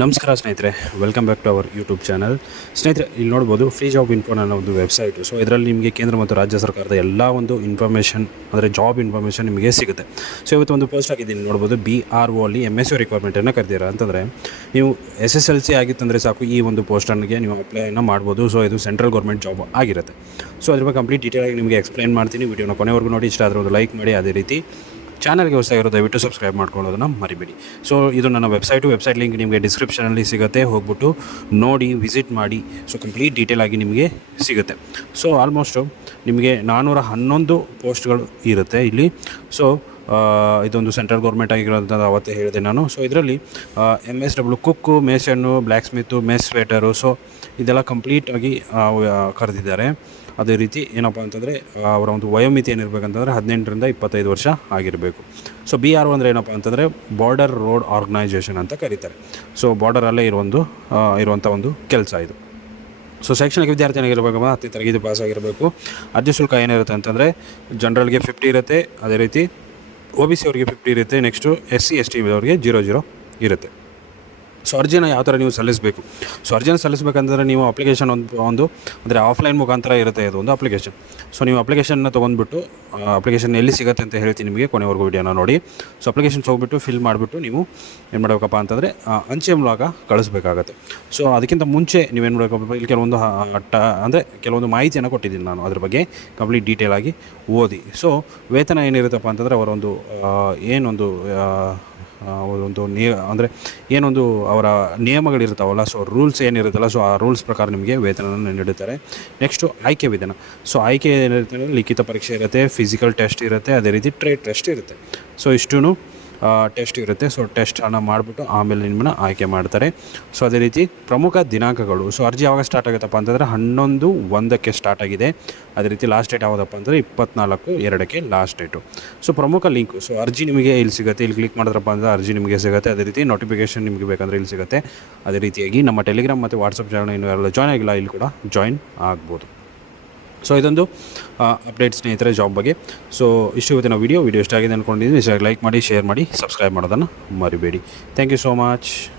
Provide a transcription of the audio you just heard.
ನಮಸ್ಕಾರ ಸ್ನೇಹಿತರೆ, welcome back to our YouTube channel. ಸ್ನೇಹಿತರೆ, ಇಲ್ಲಿ ನೋಡ್ಬೋದು ಫ್ರೀ ಜಾಬ್ ಇನ್ಫೋ ಅನ್ನೋ ಒಂದು ವೆಬ್ಸೈಟು. ಸೊ ಇದರಲ್ಲಿ ನಿಮಗೆ ಕೇಂದ್ರ ಮತ್ತು ರಾಜ್ಯ ಸರ್ಕಾರದ ಎಲ್ಲ ಒಂದು ಇನ್ಫಾರ್ಮೇಷನ್, ಅಂದರೆ ಜಾಬ್ ಇನ್ಫಾರ್ಮೇಷನ್ ನಿಮಗೆ ಸಿಗುತ್ತೆ. ಸೊ ಇವತ್ತು ಒಂದು ಪೋಸ್ಟ್ ಆಗಿದ್ದೀನಿ, ನೋಡ್ಬೋದು. BRO ಅಲ್ಲಿ MSc ರಿಕ್ವೈರ್ಮೆಂಟನ್ನು ಕರೆದಿರ ಅಂತಂದರೆ ನೀವು SSLC ಆಗಿತ್ತಂದರೆ ಸಾಕು, ಈ ಒಂದು ಪೋಸ್ಟನ್ಗೆ ನೀವು ಅಪ್ಲೈನ ಮಾಡ್ಬೋದು. ಸೊ ಇದು ಸೆಂಟ್ರಲ್ ಗೌರ್ಮೆಂಟ್ ಜಾಬ್ ಆಗಿರುತ್ತೆ. ಸೊ ಅದ್ರ ಬಗ್ಗೆ ಕಂಪ್ಲೀಟ್ ಡೀಟೇಲಾಗಿ ನಿಮಗೆ ಎಕ್ಸ್ಪ್ಲೈನ್ ಮಾಡ್ತೀನಿ. ವಿಡಿಯೋನ ಕೊನೆವರೆಗೂ ನೋಡಿ. ಇಷ್ಟ ಆದರೆ ಒಂದು ಲೈಕ್ ಮಾಡಿ. ಅದೇ ರೀತಿ ಚಾನಲ್ಗೆ ಹೊಸದಾಗಿರೋ ದಯವಿಟ್ಟು ಸಬ್ಸ್ಕ್ರೈಬ್ ಮಾಡ್ಕೊಳ್ಳೋದನ್ನು ಮರಿಬೇಡಿ. ಸೊ ಇದು ನನ್ನ ವೆಬ್ಸೈಟ್ ಲಿಂಕ್ ನಿಮಗೆ ಡಿಸ್ಕ್ರಿಪ್ಷನಲ್ಲಿ ಸಿಗುತ್ತೆ. ಹೋಗ್ಬಿಟ್ಟು ನೋಡಿ, ವಿಸಿಟ್ ಮಾಡಿ. ಸೊ ಕಂಪ್ಲೀಟ್ ಡೀಟೇಲಾಗಿ ನಿಮಗೆ ಸಿಗುತ್ತೆ. ಸೊ ಆಲ್ಮೋಸ್ಟು ನಿಮಗೆ 411 ಪೋಸ್ಟ್ಗಳು ಇರುತ್ತೆ ಇಲ್ಲಿ. ಸೊ ಇದೊಂದು ಸೆಂಟ್ರಲ್ ಗೌರ್ಮೆಂಟ್ ಆಗಿರೋಂಥ ಅವತ್ತೇ ಹೇಳಿದೆ ನಾನು. ಸೊ ಇದರಲ್ಲಿ MSW ಕುಕ್ಕು, ಮೇಸನ್ನು, ಬ್ಲ್ಯಾಕ್ ಸ್ಮಿತ್ತು, ಮೆಸ್ ವೇಟರು, ಸೊ ಇದೆಲ್ಲ ಕಂಪ್ಲೀಟಾಗಿ ಕರೆದಿದ್ದಾರೆ. ಅದೇ ರೀತಿ ಏನಪ್ಪ ಅಂತಂದರೆ ಅವರ ಒಂದು ವಯೋಮಿತಿ ಏನಿರಬೇಕಂತಂದರೆ 18ರಿಂದ 25 ವರ್ಷ ಆಗಿರಬೇಕು. ಸೊ BRO ಅಂದರೆ ಏನಪ್ಪ ಅಂತಂದರೆ ಬಾರ್ಡರ್ ರೋಡ್ ಆರ್ಗನೈಜೇಷನ್ ಅಂತ ಕರೀತಾರೆ. ಸೊ ಬಾರ್ಡರಲ್ಲೇ ಇರುವಂಥ ಒಂದು ಕೆಲಸ ಇದು. ಸೊ ಶೈಕ್ಷಣಿಕ ವಿದ್ಯಾರ್ಥಿ ಏನಾಗಿರಬೇಕಮ್ಮ, 10ನೇ ತರಗತಿ ಪಾಸ್ ಆಗಿರಬೇಕು. ಅರ್ಜಿ ಶುಲ್ಕ ಏನಿರುತ್ತೆ ಅಂತಂದರೆ ಜನರಲ್ಗೆ 50 ಇರುತ್ತೆ, ಅದೇ ರೀತಿ OBC ಅವರಿಗೆ 50 ಇರುತ್ತೆ. ನೆಕ್ಸ್ಟು SC ST ಅವರಿಗೆ 0 ಇರುತ್ತೆ. ಸೊ ಅರ್ಜಿನ ಯಾವ ಥರ ನೀವು ಸಲ್ಲಿಸಬೇಕು? ಸೊ ಅರ್ಜಿನ ಸಲ್ಲಿಸಬೇಕಂದ್ರೆ ನೀವು ಅಪ್ಲಿಕೇಶನ್ ಒಂದು ಅಂದರೆ ಆಫ್ಲೈನ್ ಮುಖಾಂತರ ಇರುತ್ತೆ ಇದು ಒಂದು ಅಪ್ಲಿಕೇಶನ್. ಸೊ ನೀವು ಅಪ್ಲಿಕೇಶನ್ನ ತೊಗೊಂಡ್ಬಿಟ್ಟು ಅಪ್ಲಿಕೇಶನ್ ಎಲ್ಲಿ ಸಿಗುತ್ತೆ ಅಂತ ಹೇಳ್ತೀನಿ ನಿಮಗೆ, ಕೊನೆವರೆಗೂ ವಿಡಿಯೋನ ನೋಡಿ. ಸೊ ಅಪ್ಲಿಕೇಶನ್ಸ್ ಹೋಗ್ಬಿಟ್ಟು ಫಿಲ್ ಮಾಡಿಬಿಟ್ಟು ನೀವು ಏನು ಮಾಡಬೇಕಪ್ಪ ಅಂತಂದರೆ ಅಂಚೆ ಮೂಲಕ ಕಳಿಸ್ಬೇಕಾಗತ್ತೆ. ಸೊ ಅದಕ್ಕಿಂತ ಮುಂಚೆ ನೀವೇನು ಮಾಡಬೇಕಪ್ಪ, ಇಲ್ಲಿ ಕೆಲವೊಂದು ಅಂದರೆ ಕೆಲವೊಂದು ಮಾಹಿತಿಯನ್ನು ಕೊಟ್ಟಿದ್ದೀನಿ ನಾನು, ಅದ್ರ ಬಗ್ಗೆ ಕಂಪ್ಲೀಟ್ ಡೀಟೇಲಾಗಿ ಓದಿ. ಸೊ ವೇತನ ಏನಿರುತ್ತಪ್ಪ ಅಂತಂದರೆ ಅವರೊಂದು ಏನೊಂದು ಅಂದರೆ ಏನೊಂದು ಅವರ ನಿಯಮಗಳಿರ್ತಾವಲ್ಲ, ಸೊ ರೂಲ್ಸ್ ಏನಿರುತ್ತಲ್ಲ, ಸೊ ಆ ರೂಲ್ಸ್ ಪ್ರಕಾರ ನಿಮಗೆ ವೇತನವನ್ನು ನೀಡುತ್ತಾರೆ. ನೆಕ್ಸ್ಟು ಆಯ್ಕೆ ವಿಧಾನ. ಸೊ ಆಯ್ಕೆ ಏನಿರುತ್ತೆ, ಲಿಖಿತ ಪರೀಕ್ಷೆ ಇರುತ್ತೆ, ಫಿಸಿಕಲ್ ಟೆಸ್ಟ್ ಇರುತ್ತೆ, ಅದೇ ರೀತಿ ಟ್ರೇಡ್ ಟೆಸ್ಟ್ ಇರುತ್ತೆ. ಸೊ ಇಷ್ಟೂ ಟೆಸ್ಟ್ ಇರುತ್ತೆ. ಸೊ ಟೆಸ್ಟನ್ನು ಮಾಡಿಬಿಟ್ಟು ಆಮೇಲೆ ನಿಮ್ಮನ್ನು ಆಯ್ಕೆ ಮಾಡ್ತಾರೆ. ಸೊ ಅದೇ ರೀತಿ ಪ್ರಮುಖ ದಿನಾಂಕಗಳು. ಸೊ ಅರ್ಜಿ ಯಾವಾಗ ಸ್ಟಾರ್ಟ್ ಆಗುತ್ತಪ್ಪ ಅಂತಂದರೆ 11/1 ಸ್ಟಾರ್ಟ್ ಆಗಿದೆ. ಅದೇ ರೀತಿ ಲಾಸ್ಟ್ ಡೇಟ್ ಯಾವುದಪ್ಪ ಅಂದರೆ 24/2 ಲಾಸ್ಟ್ ಡೇಟು. ಸೊ ಪ್ರಮುಖ ಲಿಂಕು. ಸೊ ಅರ್ಜಿ ನಿಮಗೆ ಇಲ್ಲಿ ಸಿಗುತ್ತೆ. ಇಲ್ಲಿ ಕ್ಲಿಕ್ ಮಾಡಿದ್ರಪ್ಪ ಅಂದರೆ ಅರ್ಜಿ ನಿಮಗೆ ಸಿಗುತ್ತೆ. ಅದೇ ರೀತಿ ನೋಟಿಫಿಕೇಷನ್ ನಿಮಗೆ ಬೇಕಂದರೆ ಇಲ್ಲಿ ಸಿಗುತ್ತೆ. ಅದೇ ರೀತಿಯಾಗಿ ನಮ್ಮ ಟೆಲಿಗ್ರಾಮ್ ಮತ್ತು ವಾಟ್ಸಪ್ ಚಾನಲ್ ಇನ್ನೂ ಯಾರೆಲ್ಲ ಜಾಯ್ನ್ ಆಗಿಲ್ಲ, ಇಲ್ಲಿ ಕೂಡ ಜಾಯ್ನ್ ಆಗ್ಬೋದು. ಸೊ ಇದೊಂದು ಅಪ್ಡೇಟ್ ಸ್ನೇಹಿತರೆ ಜಾಬ್ ಬಗ್ಗೆ. ಸೊ ಇಷ್ಟು ಇವತ್ತಿನ ವಿಡಿಯೋ ಇಷ್ಟ ಆಗಿದೆ ಅಂದ್ಕೊಂಡಿದ್ದೀನಿ. ಇಷ್ಟ ಲೈಕ್ ಮಾಡಿ, ಶೇರ್ ಮಾಡಿ, ಸಬ್ಸ್ಕ್ರೈಬ್ ಮಾಡೋದನ್ನು ಮರಿಬೇಡಿ. Thank you so much.